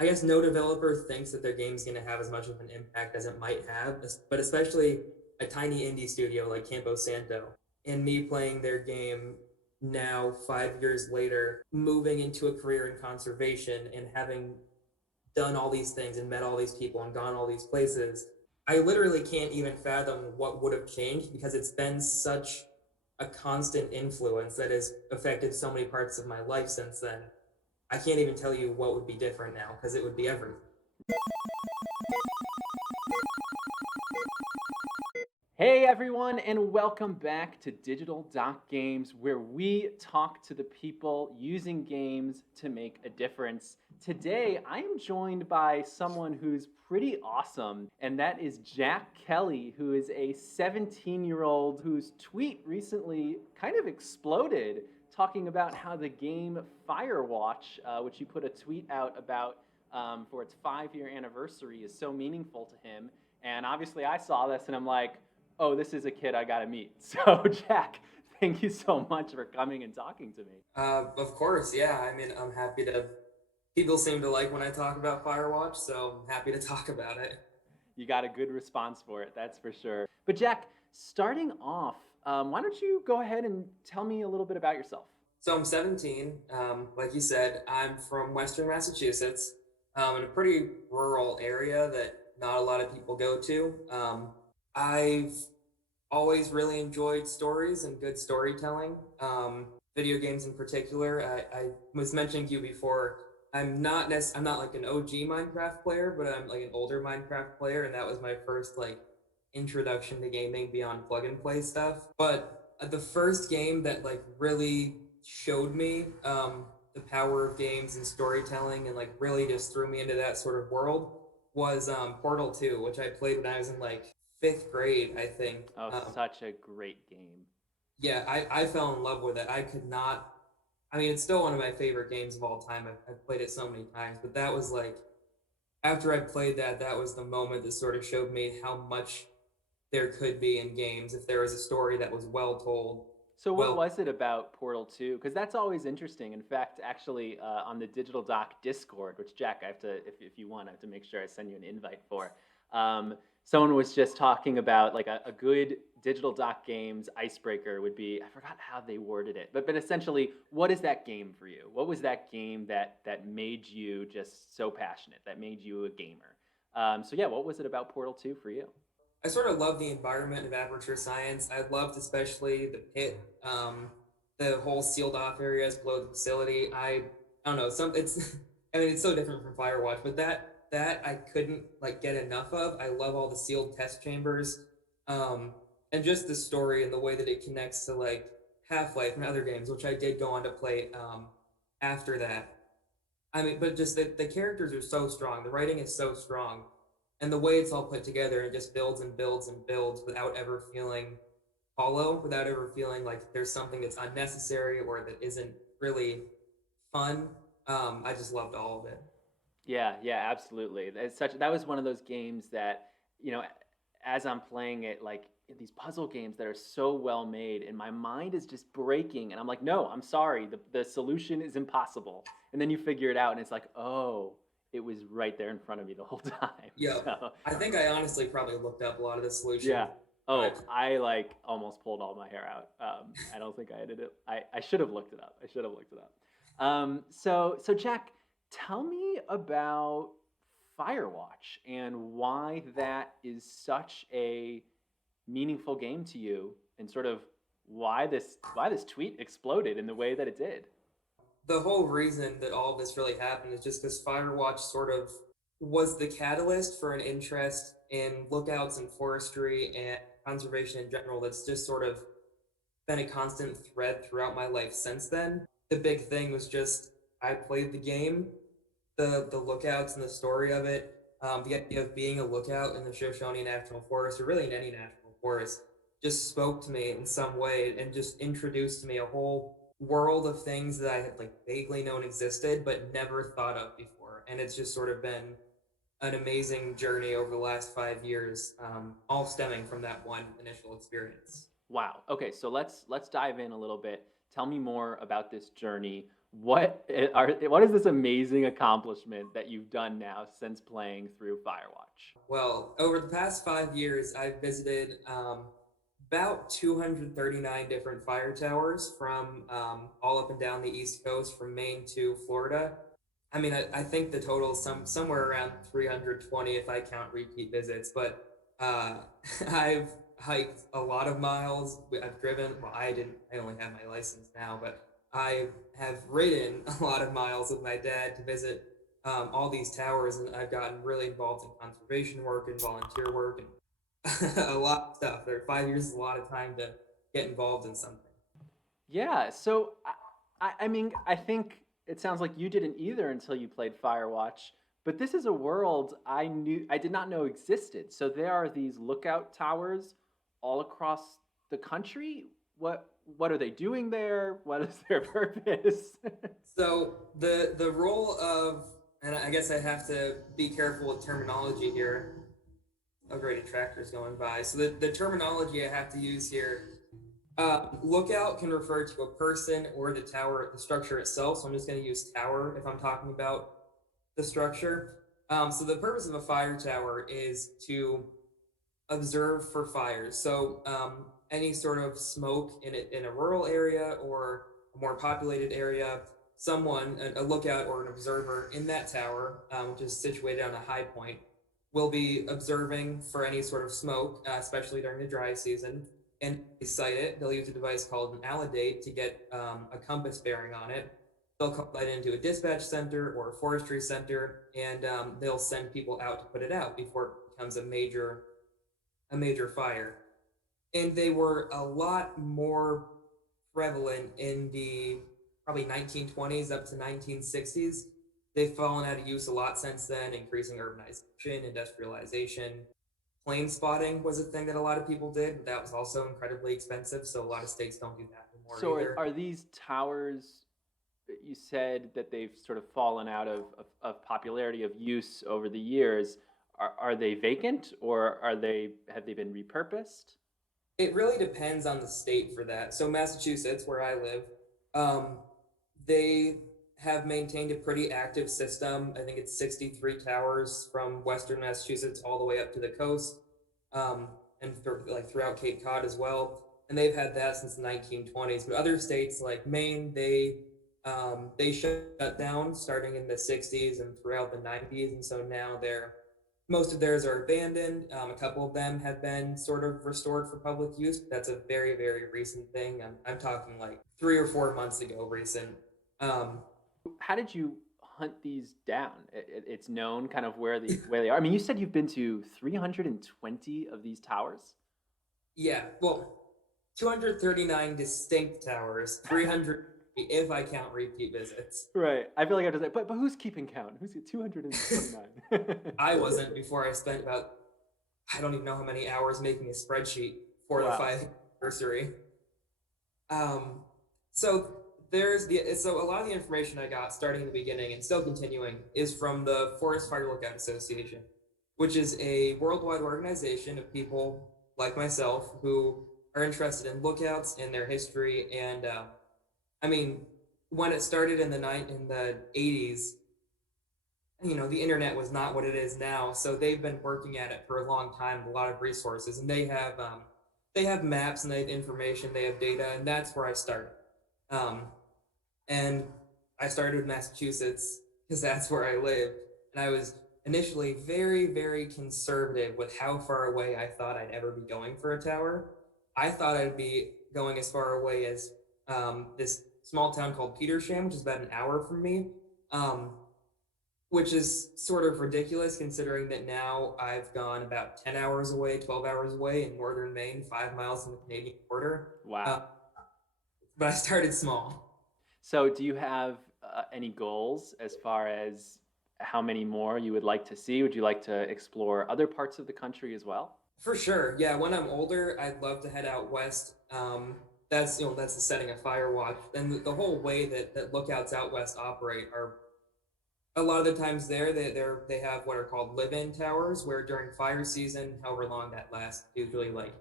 I guess no developer thinks that their game's going to have as much of an impact as it might have, but especially a tiny indie studio like Campo Santo. And me playing their game now, 5 years later, moving into a career in conservation and having done all these things and met all these people and gone all these places, I literally can't even fathom what would have changed because it's been such a constant influence that has affected so many parts of my life since then. I can't even tell you what would be different now because it would be everything. Hey everyone, and welcome back to Digital Doc Games, where we talk to the people using games to make a difference. Today, I am joined by someone who's pretty awesome, and that is Jack Kelley, who is a 17-year-old whose tweet recently kind of exploded, talking about how the game Firewatch, which he put a tweet out about for its 5-year anniversary, is so meaningful to him. And obviously, I saw this and I'm like, oh, this is a kid I gotta meet. So, Jack, thank you so much for coming and talking to me. Of course, yeah. I mean, I'm happy to. People seem to like when I talk about Firewatch, so I'm happy to talk about it. You got a good response for it, that's for sure. But, Jack, starting off, why don't you go ahead and tell me a little bit about yourself? So I'm 17. Like you said, I'm from Western Massachusetts, in a pretty rural area that not a lot of people go to. I've always really enjoyed stories and good storytelling. Video games in particular. I was mentioning to you before. I'm not like an OG Minecraft player, but I'm like an older Minecraft player, and that was my first like introduction to gaming beyond plug and play stuff. But the first game that like really showed me the power of games and storytelling, and like really just threw me into that sort of world was Portal 2, which I played when I was in like fifth grade, I think. Oh, such a great game. Yeah, I fell in love with it. I could not. I mean, it's still one of my favorite games of all time. I've played it so many times, but that was like after I played that, that was the moment that sort of showed me how much there could be in games if there was a story that was well told. So, what Well, was it about Portal 2? Because that's always interesting. In fact, actually, on the Digital Doc Discord, which Jack, I have to, if you want, I have to make sure I send you an invite for. Someone was just talking about like a good Digital Doc Games icebreaker would be, I forgot how they worded it, but essentially, what is that game for you? What was that game that made you just so passionate, that made you a gamer? So, yeah, what was it about Portal 2 for you? I sort of love the environment of Aperture Science. I loved especially the pit, the whole sealed off areas below the facility. I don't know, some it's I mean it's so different from Firewatch, but that I couldn't like get enough of. I love all the sealed test chambers. Um, and just the story and the way that it connects to like Half-Life and other games, which I did go on to play after that. I mean, but just the characters are so strong. The writing is so strong. And the way it's all put together, it just builds and builds and builds without ever feeling hollow, without ever feeling like there's something that's unnecessary or that isn't really fun. I just loved all of it. Yeah, yeah, absolutely. That was one of those games that, you know, as I'm playing it, like these puzzle games that are so well made, and my mind is just breaking, and I'm like, no, I'm sorry, the solution is impossible. And then you figure it out, and it's like, oh, it was right there in front of me the whole time. Yeah. So I think I honestly probably looked up a lot of the solutions, yeah. Oh, but I like almost pulled all my hair out. I don't think I edited it. I should have looked it up. I should have looked it up. So Jack, tell me about Firewatch and why that is such a meaningful game to you, and sort of why this tweet exploded in the way that it did. the whole reason that all of this really happened is just because Firewatch sort of was the catalyst for an interest in lookouts and forestry and conservation in general that's just sort of been a constant thread throughout my life since then. The big thing was just I played the game, the lookouts and the story of it, the idea of being a lookout in the Shoshone National Forest or really in any national forest just spoke to me in some way and just introduced to me a whole world of things that I had like vaguely known existed but never thought of before. And it's just sort of been an amazing journey over the last 5 years, all stemming from that one initial experience. Wow. Okay, so let's dive in a little bit. Tell me more about this journey. What is this amazing accomplishment that you've done now since playing through Firewatch? Well, over the past 5 years, I've visited about 239 different fire towers from all up and down the East Coast, from Maine to Florida. I mean, I think the total is somewhere around 320 if I count repeat visits. But uh, I've hiked a lot of miles. I've driven. Well, I didn't. I only have my license now, but I have ridden a lot of miles with my dad to visit all these towers, and I've gotten really involved in conservation work and volunteer work and a lot of stuff. 5 years is a lot of time to get involved in something. Yeah, so I mean, I think it sounds like you didn't either until you played Firewatch. But this is a world I did not know existed. So there are these lookout towers all across the country. What are they doing there? What is their purpose? So the role of, and I guess I have to be careful with terminology here. Oh, great, a tractor's going by. So the terminology I have to use here, lookout can refer to a person or the tower, the structure itself. So I'm just going to use tower if I'm talking about the structure. So the purpose of a fire tower is to observe for fires. So any sort of smoke in a rural area or a more populated area, someone, a lookout or an observer in that tower, which is situated on a high point, will be observing for any sort of smoke, especially during the dry season. And they sight it. They'll use a device called an alidate to get a compass bearing on it. They'll call that into a dispatch center or a forestry center, and they'll send people out to put it out before it becomes a major fire. And they were a lot more prevalent in the probably 1920s up to 1960s. They've fallen out of use a lot since then, increasing urbanization, industrialization. Plane spotting was a thing that a lot of people did, but that was also incredibly expensive, so a lot of states don't do that anymore So either. are these towers, you said that they've sort of fallen out of popularity of use over the years. Are they vacant or have they been repurposed? It really depends on the state for that. So Massachusetts, where I live, um, they have maintained a pretty active system. I think it's 63 towers from Western Massachusetts all the way up to the coast, and like throughout Cape Cod as well. And they've had that since the 1920s. But other states like Maine, they shut down starting in the 60s and throughout the 90s, and so now most of theirs are abandoned. A couple of them have been sort of restored for public use. But that's a very, very recent thing. I'm talking like 3 or 4 months ago, recent. Um, How did you hunt these down? It's known kind of where they are. I mean, you said you've been to 320 of these towers. yeah, well, 239 distinct towers, 300 if I count repeat visits. Right. I feel like I just but who's keeping count? Who's 229? I wasn't before I spent about, I don't even know how many hours making a spreadsheet for the Wow. 5th anniversary. Um, so so a lot of the information I got starting in the beginning and still continuing is from the Forest Fire Lookout Association, which is a worldwide organization of people like myself who are interested in lookouts and their history. And I mean, when it started in the 80s, the internet was not what it is now. So they've been working at it for a long time, with a lot of resources, and they have maps and they have information, they have data, and that's where I started. Um, and I started with Massachusetts because that's where I lived, and I was initially very, very conservative with how far away I thought I'd ever be going for a tower. I thought I'd be going as far away as this small town called Petersham, which is about an hour from me, um, which is sort of ridiculous considering that now I've gone about 10 hours away, 12 hours away in northern Maine, 5 miles from the Canadian border. Wow. But I started small. So, do you have any goals as far as how many more you would like to see? Would you like to explore other parts of the country as well? For sure. Yeah, when I'm older, I'd love to head out west. That's the setting of Firewatch. And the whole way that lookouts out west operate are a lot of the times they have what are called live-in towers, where during fire season, however long that lasts, usually like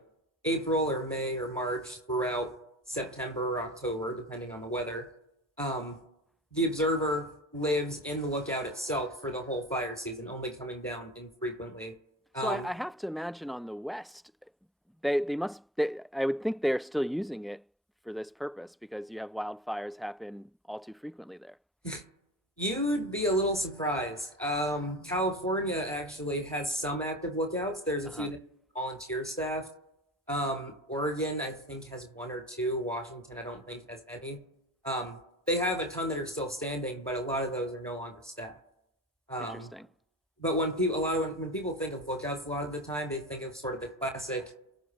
April or May or March throughout September or October, depending on the weather. Um, the observer lives in the lookout itself for the whole fire season, only coming down infrequently. So I have to imagine on the west, they must. I would think they're still using it for this purpose because you have wildfires happen all too frequently there. You'd be a little surprised. California actually has some active lookouts. There's a Uh huh. few that volunteer staff. Oregon, I think, has one or two. Washington, I don't think, has any. Um, they have a ton that are still standing, but a lot of those are no longer staffed. Um, Interesting. but when people think of lookouts, a lot of the time they think of sort of the classic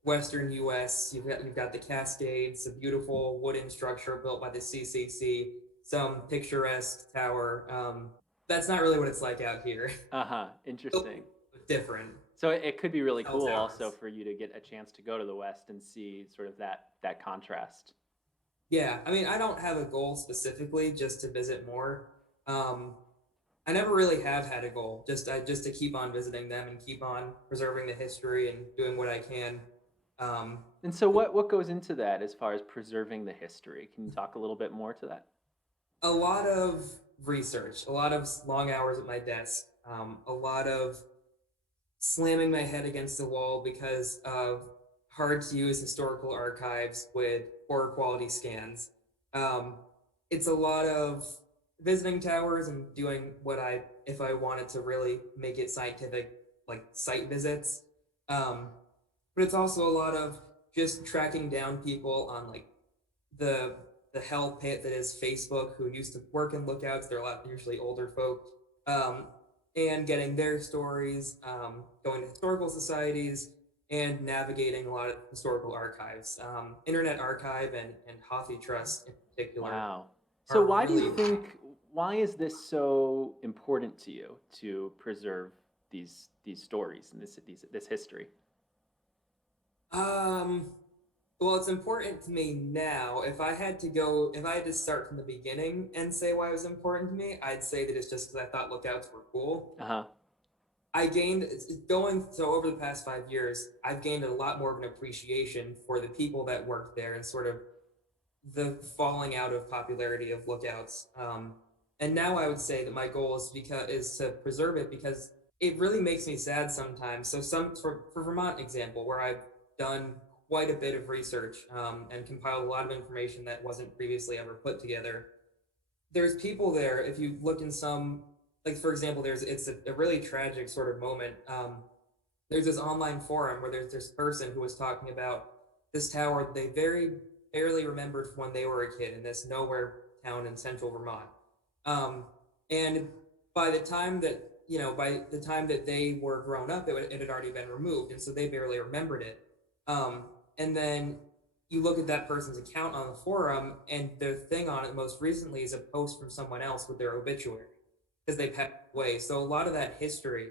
Western U.S. You've got the Cascades, a beautiful wooden structure built by the CCC, some picturesque tower. That's not really what it's like out here. Uh huh. Interesting. Different So it could be really cell cool also towers. for you to get a chance to go to the West and see sort of that contrast. Yeah, I mean, I don't have a goal specifically, just to visit more. Um, I never really have had a goal. Just to keep on visiting them and keep on preserving the history and doing what I can. Um, And so what goes into that as far as preserving the history? Can you talk a little bit more to that? a lot of research, a lot of long hours at my desk, a lot of slamming my head against the wall because of hard to use historical archives with poor quality scans. Um, it's a lot of visiting towers and doing if I wanted to really make it scientific, like site visits. Um, but it's also a lot of just tracking down people on like the the hell pit that is Facebook who used to work in lookouts. They're a lot usually older folk, um, and getting their stories, going to historical societies, and navigating a lot of historical archives. Internet Archive and Hothy Trust in particular Wow. So are why do you really. think why is this so important to you to preserve these stories and this history? Um, well, it's important to me now. If I had to start from the beginning and say why it was important to me, I'd say that it's just because I thought lookouts were cool. Uh-huh. I gained going so over the past 5 years, I've gained a lot more of an appreciation for the people that worked there and sort of the falling out of popularity of lookouts. And now I would say that my goal is to preserve it because it really makes me sad sometimes. So for Vermont example, where I've done quite a bit of research and compiled a lot of information that wasn't previously ever put together. There's people there. If you look in some, like for example, it's a really tragic sort of moment. There's this online forum where there's this person who was talking about this tower they very barely remembered from when they were a kid in this nowhere town in central Vermont. Um, and by the time that they were grown up, it had already been removed, and so they barely remembered it. And then you look at that person's account on the forum, and their thing on it most recently is a post from someone else with their obituary because they passed away. So a lot of that history,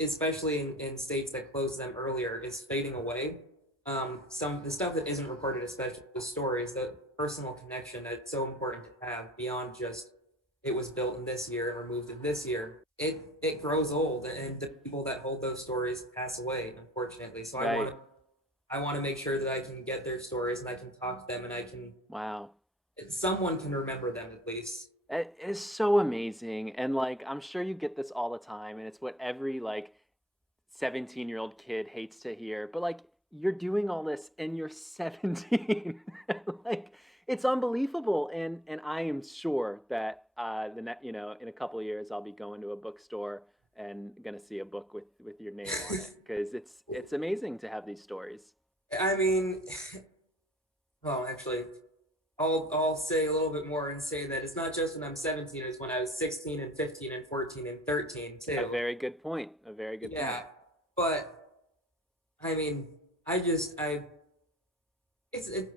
especially in states that closed them earlier, is fading away. Some the stuff that isn't recorded, especially the stories, the personal connection that's so important to have beyond just it was built in this year and removed in this year. It grows old, and the people that hold those stories pass away, unfortunately. So Right. I want to make sure that I can get their stories and I can talk to them and I can Wow. someone can remember them at least. It is so amazing. And like I'm sure you get this all the time and it's what every like 17-year-old kid hates to hear. But like you're doing all this and you're 17. Like it's unbelievable. And I am sure that in a couple of years I'll be going to a bookstore and gonna see a book with your name on it because it's amazing to have these stories. I mean, well, actually, I'll say a little bit more and say that it's not just when I'm 17; it's when I was 16 and 15 and 14 and 13 A too. very good point. A very good Yeah, point. but I mean, I just I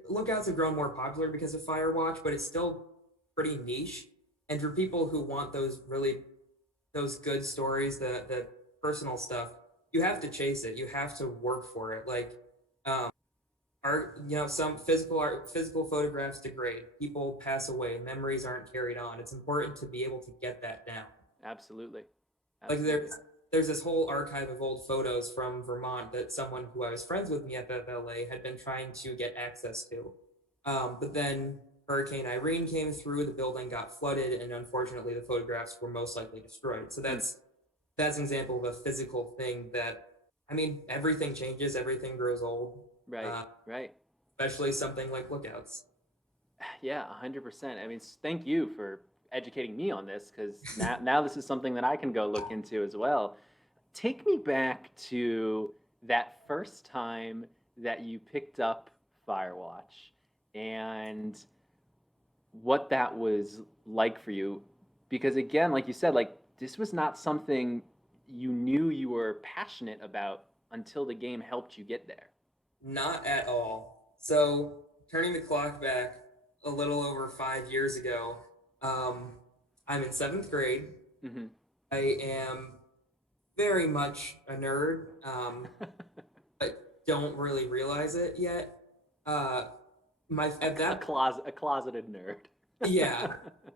lookouts have grown more popular because of Firewatch, but it's still pretty niche. And for people who want those good stories, the personal stuff, you have to chase it. You have to work for it. Like um, art, some physical photographs degrade. People pass away. Memories aren't carried on. It's important to be able to get that down. Absolutely. Like Absolutely. there's this whole archive of old photos from Vermont that someone who I was friends with me at FFLA had been trying to get access to. But then Hurricane Irene came through, the building got flooded, and unfortunately, the photographs were most likely destroyed. So that's an example of a physical thing that, I mean, everything changes, everything grows old, Right, uh, right. especially something like lookouts. Yeah, 100%. I mean, thank you for educating me on this because now this is something that I can go look into as well. Take me back to that first time that you picked up Firewatch and what that was like for you. Because again, like you said, like this was not something you knew you were passionate about until the game helped you get there. Not at all. So, turning the clock back a little over 5 years ago, um, I'm in seventh grade. Hmm. I am very much a nerd, but don't really realize it yet. Uh, my at that A closeted nerd. Yeah,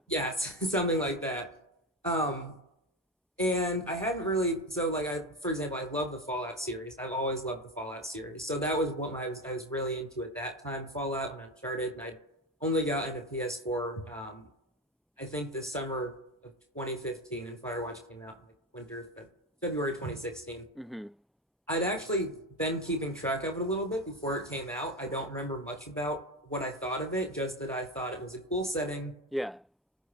yeah, something like that. Um, and I hadn't really, so like for example, I love the Fallout series. I've always loved the Fallout series. So that was what I was really into at that time, Fallout and Uncharted. And I only got into PS4, I think this summer of 2015, and Firewatch came out in like February 2016. Hmm. I'd actually been keeping track of it a little bit before it came out. I don't remember much about what I thought of it, just that I thought it was a cool setting, Yeah.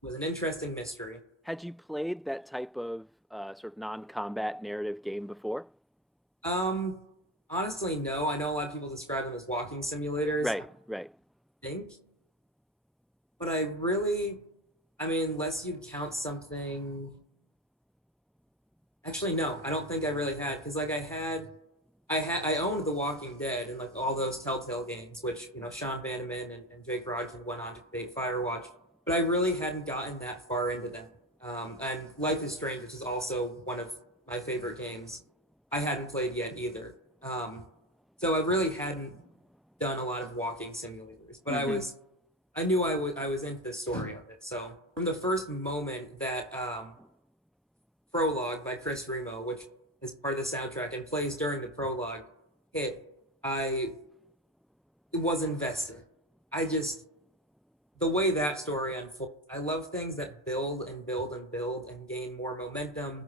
was an interesting mystery. Had you played that type of sort of non-combat narrative game before? Um, Honestly, no. I know a lot of people describe them as walking simulators, I Right, right. think, but I mean, unless you count something. Actually, no, I don't think I really had, because like I owned The Walking Dead and like all those Telltale games, which Sean Vanneman and Jake Rodgers went on to create Firewatch, but I really hadn't gotten that far into them. And Life is Strange, which is also one of my favorite games, I hadn't played yet either. So I really hadn't done a lot of walking simulators, but Hmm. I knew I was into the story of it. So from the first moment that Prologue by Chris Remo, which is part of the soundtrack and plays during the prologue, hit, I was invested. I just, the way that story unfolds, I love things that build and build and build and gain more momentum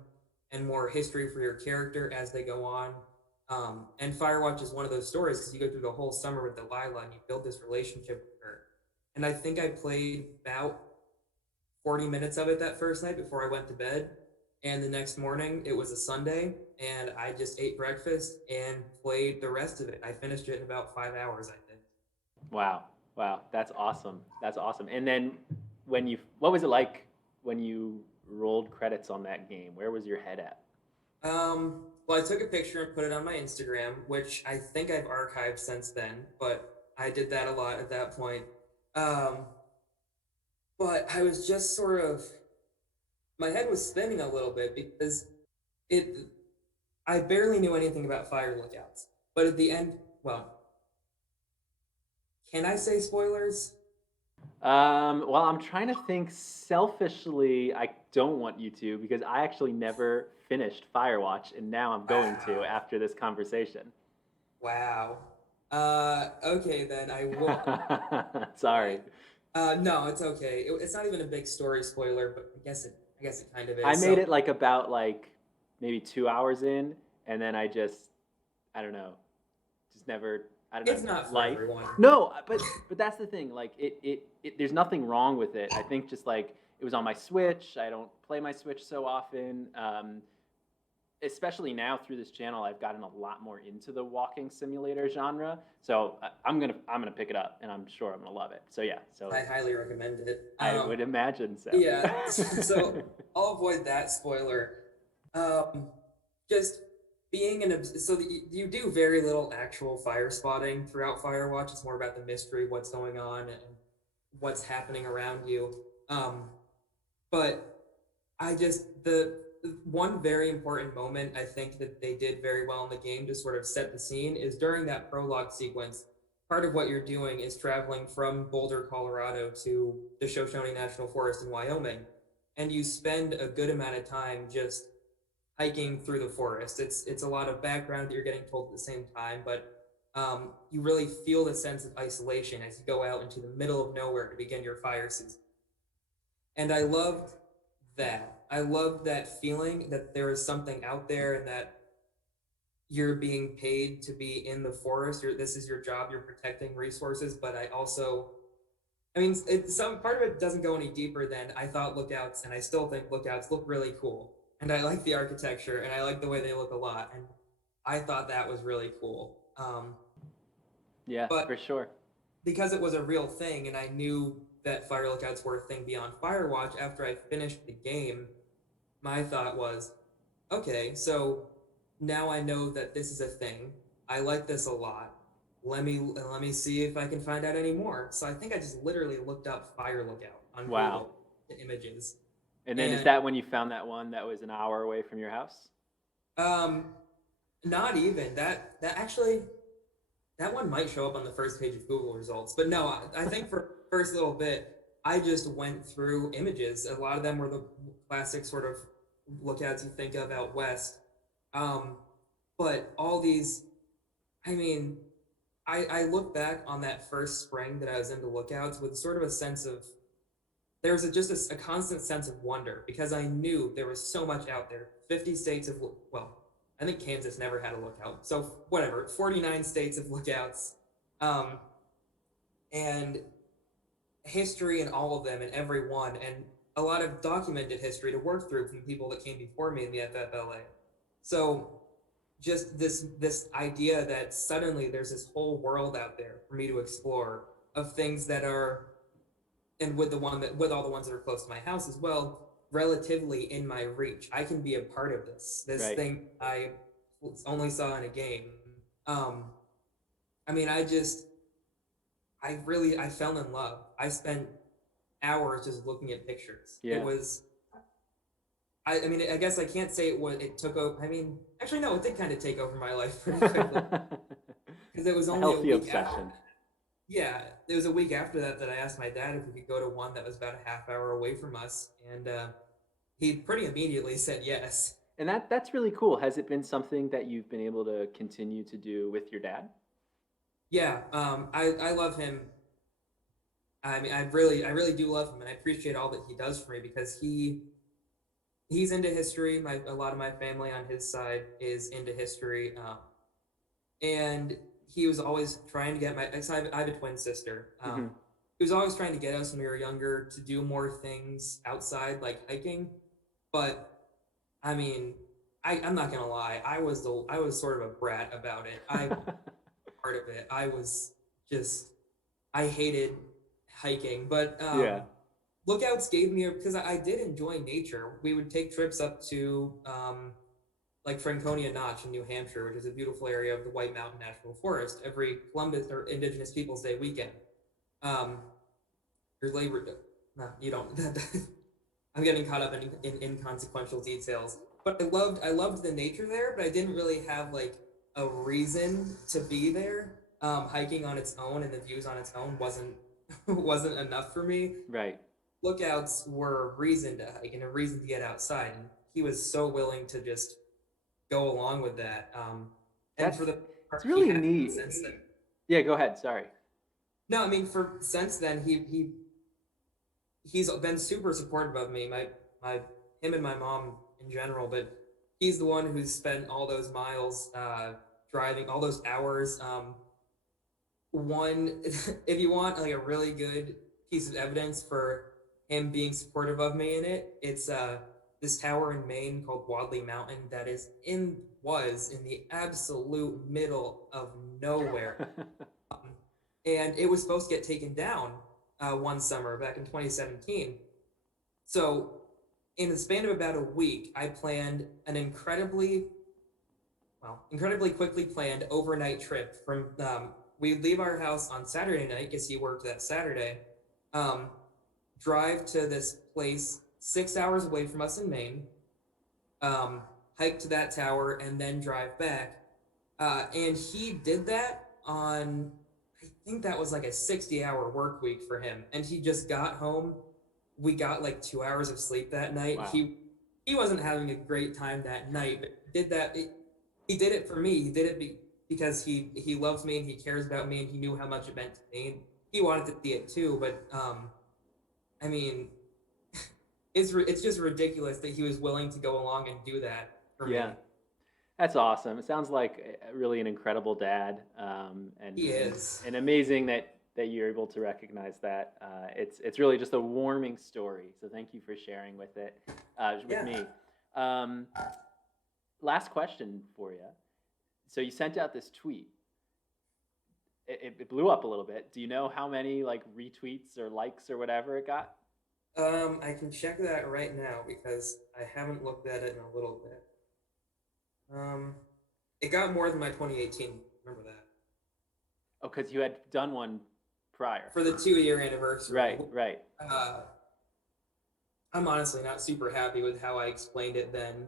and more history for your character as they go on. And Firewatch is one of those stories because you go through the whole summer with Delilah and you build this relationship with her. And I think I played about 40 minutes of it that first night before I went to bed. And the next morning, it was a Sunday, and I just ate breakfast and played the rest of it. I finished it in about 5 hours, I think. Wow, wow, that's awesome. That's awesome. And then what was it like when you rolled credits on that game? Where was your head at? Well, I took a picture and put it on my Instagram, which I think I've archived since then, but I did that a lot at that point. Um, but I was just sort of, my head was spinning a little bit because it, I barely knew anything about fire lookouts. But at the end, well, can I say spoilers? Well, I'm trying to think selfishly. I don't want you to because I actually never finished Firewatch, and now I'm going to Wow. after this conversation. Wow. Okay, then I will. Sorry. Right. No, it's okay. It's not even a big story spoiler, but I guess it kind of I is. made So it like about like maybe 2 hours in, and then I don't know, just never, I don't know, it's not for life. everyone. No, but that's the thing. Like there's nothing wrong with it. I think just like it was on my Switch. I don't play my Switch so often. Especially now through this channel, I've gotten a lot more into the walking simulator genre. So I'm gonna pick it up, and I'm sure I'm gonna love it. So yeah, so I highly recommend it. I would imagine so. Yeah. So I'll avoid that spoiler. Um, just being so you do very little actual fire spotting throughout Firewatch. It's more about the mystery, what's going on, and what's happening around you. But I just the one very important moment I think that they did very well in the game to sort of set the scene is during that prologue sequence. Part of what you're doing is traveling from Boulder, Colorado to the Shoshone National Forest in Wyoming, and you spend a good amount of time just hiking through the forest. It's a lot of background that you're getting told at the same time, but you really feel the sense of isolation as you go out into the middle of nowhere to begin your fire season. And I loved that. I loved that feeling that there is something out there and that you're being paid to be in the forest. This is your job. You're protecting resources. But I mean, some part of it doesn't go any deeper than I thought lookouts, and I still think lookouts look really cool. And I like the architecture, and I like the way they look a lot. And I thought that was really cool. Yeah, for But sure. because it was a real thing, and I knew that fire lookouts were a thing beyond Firewatch, after I finished the game, my thought was, okay, so now I know that this is a thing. I like this a lot. Let me see if I can find out any more. So I think I just literally looked up fire lookout on Wow. Google images. And then is And that when you found that one that was an hour away from your house? um not even that actually that one might show up on the first page of Google results. But no, I think for the first little bit, I just went through images. A lot of them were the classic sort of lookouts you think of out west. Um, but all these, I mean, I look back on that first spring that I was into lookouts with sort of a sense of, there was just a constant sense of wonder because I knew there was so much out there. 50 states of, well, I think Kansas never had a lookout. So whatever, 49 states of lookouts. Um, and history in all of them and every one, and a lot of documented history to work through from people that came before me in the FFLA. So just this idea that suddenly there's this whole world out there for me to explore of things that are, and with all the ones that are close to my house as well, relatively in my reach. I can be a part of this Right. thing I only saw in a game. Um, I mean, I fell in love. I spent hours just looking at pictures. It Yeah. was, I mean, I guess I can't say it took over. I mean, actually, no, it did kind of take over my life pretty quickly because it was A only a healthy week after. obsession. Yeah, it was a week after that I asked my dad if we could go to one that was about a half hour away from us, and he pretty immediately said yes. And that's really cool. Has it been something that you've been able to continue to do with your dad? Yeah, I love him. I mean, I really do love him, and I appreciate all that he does for me because he's into history. A lot of my family on his side is into history, and he was always trying to get I have a twin sister. Hmm. He was always trying to get us when we were younger to do more things outside, like hiking. But I mean, I'm not gonna lie, I was sort of a brat about it. I part of it. I hated hiking, but Yeah. lookouts gave me because I did enjoy nature. We would take trips up to like Franconia Notch in New Hampshire, which is a beautiful area of the White Mountain National Forest, every Columbus or Indigenous Peoples Day weekend. Um, there's labor. No, you don't. I'm getting caught up in inconsequential details. But I loved the nature there, but I didn't really have like a reason to be there. Hiking on its own and the views on its own wasn't enough for me. Right. Lookouts were a reason to hike and a reason to get outside, and he was so willing to just go along with that. And That's for the it's part he really had neat. since then. Yeah, go ahead. Sorry. No, I mean for since then he's been super supportive of me. My him and my mom in general, but he's the one who's spent all those miles driving, all those hours. One, if you want like a really good piece of evidence for him being supportive of me in it, it's this tower in Maine called Wadley Mountain that was in the absolute middle of nowhere. And it was supposed to get taken down one summer back in 2017. So, in the span of about a week, I planned an incredibly quickly planned overnight trip from. We'd leave our house on Saturday night because he worked that Saturday. Um, Drive to this place 6 hours away from us in Maine. Hike to that tower and then drive back. And he did that on, I think that was like a 60-hour work week for him. And he just got home. We got like 2 hours of sleep that night. Wow. He wasn't having a great time that night, but he did it for me. He did it because he loves me and he cares about me and he knew how much it meant to me. And he wanted to see it too, but I mean, it's just ridiculous that he was willing to go along and do that for Yeah, me. that's awesome. It sounds like really an incredible dad, He is. and amazing that you're able to recognize that. It's really just a warming story. So thank you for sharing with Yeah. me. Um, Last question for you. So you sent out this tweet. It blew up a little bit. Do you know how many like retweets or likes or whatever it got? I can check that right now because I haven't looked at it in a little bit. Um, it got more than my 2018. Remember that Oh, because you had done one prior. for the 2 year anniversary. Right, right. Uh, I'm honestly not super happy with how I explained it then.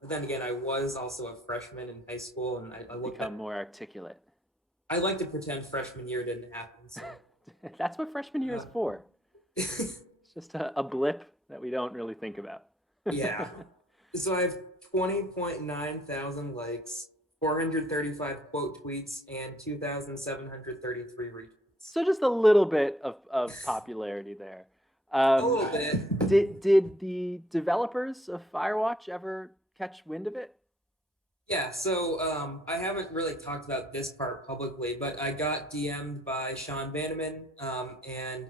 But then again, I was also a freshman in high school, and I looked at. Become more articulate. I like to pretend freshman year didn't happen. So, That's what freshman year is for. It's just a blip that we don't really think about. yeah. So I have 20.9 thousand likes, 435 quote tweets, and 2,733 retweets. So just a little bit of popularity there. A little bit. Did the developers of Firewatch ever catch wind of it? Yeah, so I haven't really talked about this part publicly, but I got DM'd by Sean Bannerman and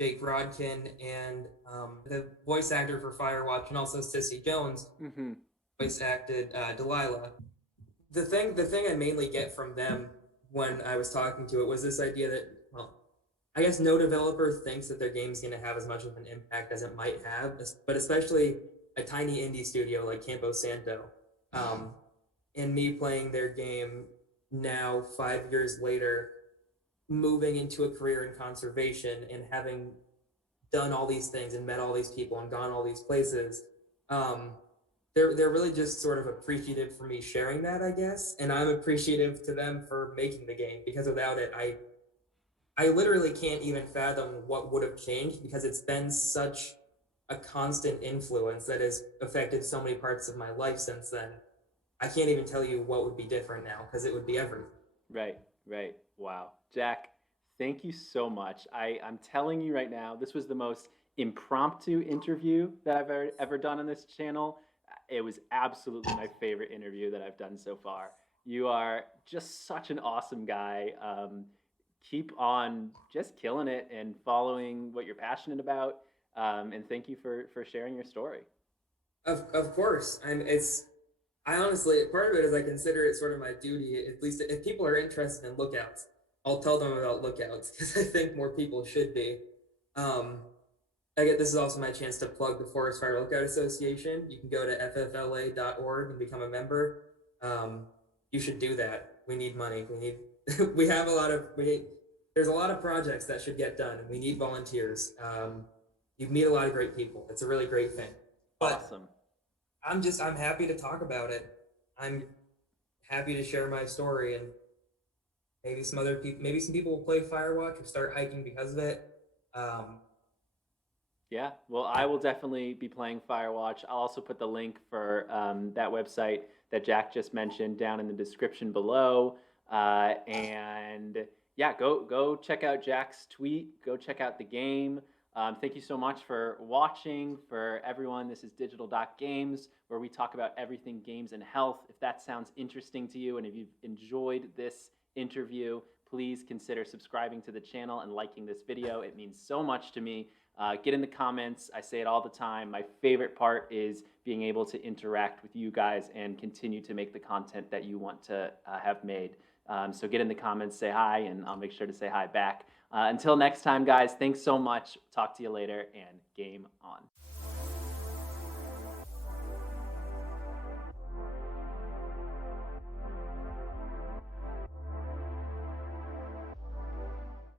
Jake Rodkin and the voice actor for Firewatch, and also Sissy Jones Mm-hmm. voice acted Delilah. The thing I mainly get from them when I was talking to it was this idea that, well, I guess no developer thinks that their game's going to have as much of an impact as it might have, but especially a tiny indie studio like Campo Santo. Um, and me playing their game now, 5 years later, moving into a career in conservation and having done all these things and met all these people and gone all these places, um, they're really just sort of appreciative for me sharing that, I guess, and I'm appreciative to them for making the game because without it, I literally can't even fathom what would have changed because it's been such a constant influence that has affected so many parts of my life since then. I can't even tell you what would be different now because it would be everything. Right, right. Wow. Jack, thank you so much. I'm telling you right now, this was the most impromptu interview that I've ever done on this channel. It was absolutely my favorite interview that I've done so far. You are just such an awesome guy. Keep on just killing it and following what you're passionate about. And thank you for sharing your story. Of course, and I honestly, part of it is I consider it sort of my duty. At least if people are interested in lookouts, I'll tell them about lookouts because I think more people should be. Um, I get this is also my chance to plug the Forest Fire Lookout Association. You can go to ffla.org and become a member. Um, you should do that. We need money. We need. We have a lot of. There's a lot of projects that should get done, and we need volunteers. You meet a lot of great people. It's a really great thing. But Awesome. I'm happy to talk about it. I'm happy to share my story, and maybe some people will play Firewatch or start hiking because of it. Um, Yeah, well, I will definitely be playing Firewatch. I'll also put the link for that website that Jack just mentioned down in the description below. And yeah, go check out Jack's tweet. Go check out the game. Thank you so much for watching. For everyone, this is Digital Doc Games, where we talk about everything games and health. If that sounds interesting to you, and if you've enjoyed this interview, please consider subscribing to the channel and liking this video. It means so much to me. Get in the comments. I say it all the time. My favorite part is being able to interact with you guys and continue to make the content that you want to have made. So get in the comments, say hi, and I'll make sure to say hi back. Until next time, guys, thanks so much. Talk to you later, and game